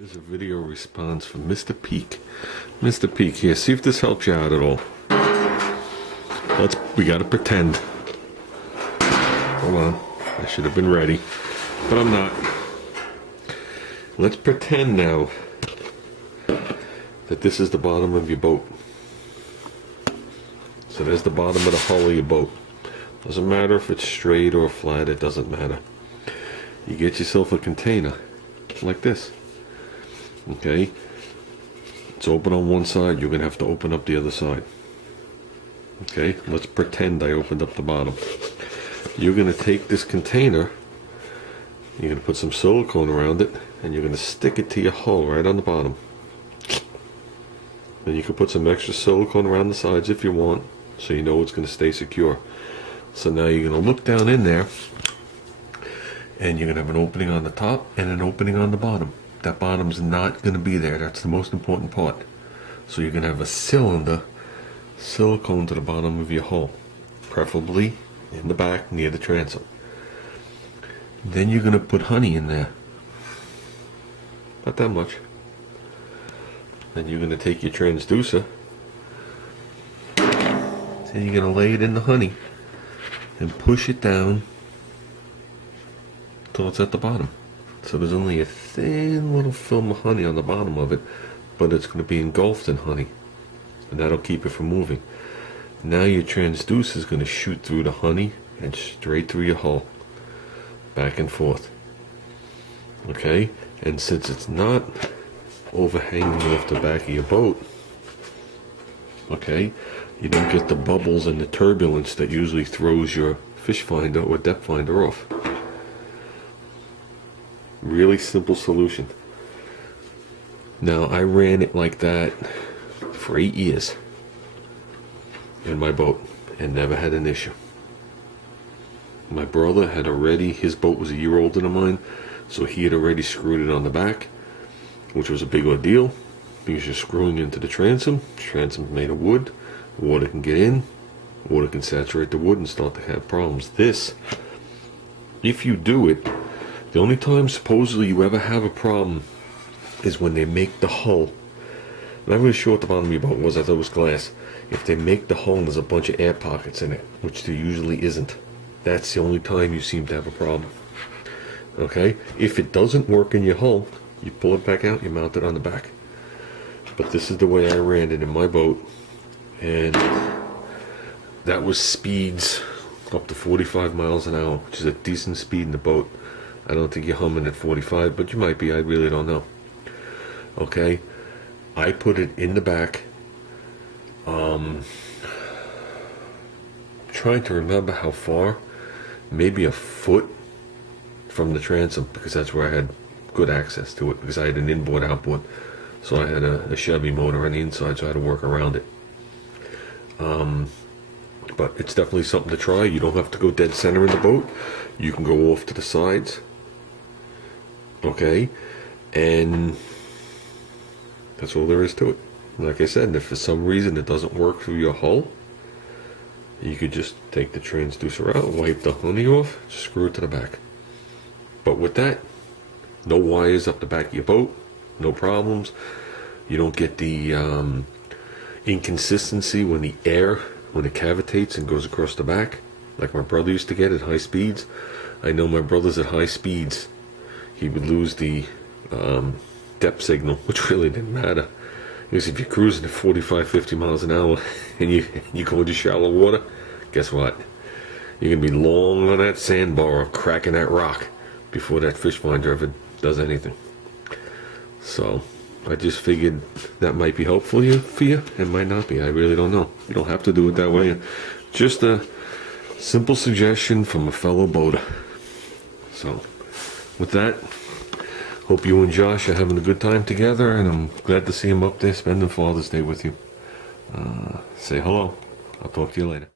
There's a video response from Mr. Peek. Mr. Peek, here, see if this helps you out at all. We gotta pretend. Hold on, I should have been ready, but I'm not. Let's pretend now that this is the bottom of your boat. So there's the bottom of the hull of your boat. Doesn't matter if it's straight or flat, it doesn't matter. You get yourself a container like this. Okay, it's open on one side, you're gonna have to open up the other side. Okay, let's pretend I opened up the bottom. You're gonna take this container, you're gonna put some silicone around it, and you're gonna stick it to your hull right on the bottom. Then you can put some extra silicone around the sides if you want, so you know it's gonna stay secure. So now you're gonna look down in there, and you're gonna have an opening on the top and an opening on the bottom. That bottom's not going to be there. That's the most important part. So you're going to have a cylinder, silicone to the bottom of your hull, preferably in the back near the transom. Then you're going to put honey in there. Not that much. Then you're going to take your transducer, and you're going to lay it in the honey and push it down till it's at the bottom. So there's only a thin little film of honey on the bottom of it, but it's going to be engulfed in honey, and that'll keep it from moving. Now your transducer is going to shoot through the honey and straight through your hull, back and forth. Okay, and since it's not overhanging off the back of your boat, okay, you don't get the bubbles and the turbulence that usually throws your fish finder or depth finder off. Really simple solution. Now I ran it like that for 8 years in my boat and never had an issue. My brother had already, his boat was a year older than mine, so he had already screwed it on the back, which was a big ordeal because you're screwing into the transom. The transom's made of wood, water can get in, water can saturate the wood and start to have problems. This, if you do it, the only time supposedly you ever have a problem is when they make the hull. I'm not really sure what the bottom of your boat was, I thought it was glass. If they make the hull and there's a bunch of air pockets in it, which there usually isn't, that's the only time you seem to have a problem. Okay? If it doesn't work in your hull, you pull it back out, you mount it on the back. But this is the way I ran it in my boat, and that was speeds up to 45 miles an hour, which is a decent speed in the boat. I don't think you're humming at 45, but you might be. I really don't know. Okay, I put it in the back. Trying to remember how far. Maybe a foot from the transom, because that's where I had good access to it, because I had an inboard outboard. So I had a Chevy motor on the inside, so I had to work around it. But it's definitely something to try. You don't have to go dead center in the boat. You can go off to the sides. Okay, and that's all there is to it. Like I said, if for some reason it doesn't work through your hull, you could just take the transducer out, wipe the honey off, screw it to the back. But with that, no wires up the back of your boat, no problems. You don't get the inconsistency when the air, when it cavitates and goes across the back, like my brother used to get at high speeds. I know my brother's at high speeds, he would lose the depth signal, which really didn't matter. Because if you're cruising at 45, 50 miles an hour and you go into shallow water, guess what? You're going to be long on that sandbar or cracking that rock before that fish finder ever does anything. So I just figured that might be helpful for you. It might not be. I really don't know. You don't have to do it that way. Just a simple suggestion from a fellow boater. So with that, hope you and Josh are having a good time together, and I'm glad to see him up there spending Father's Day with you. Say hello. I'll talk to you later.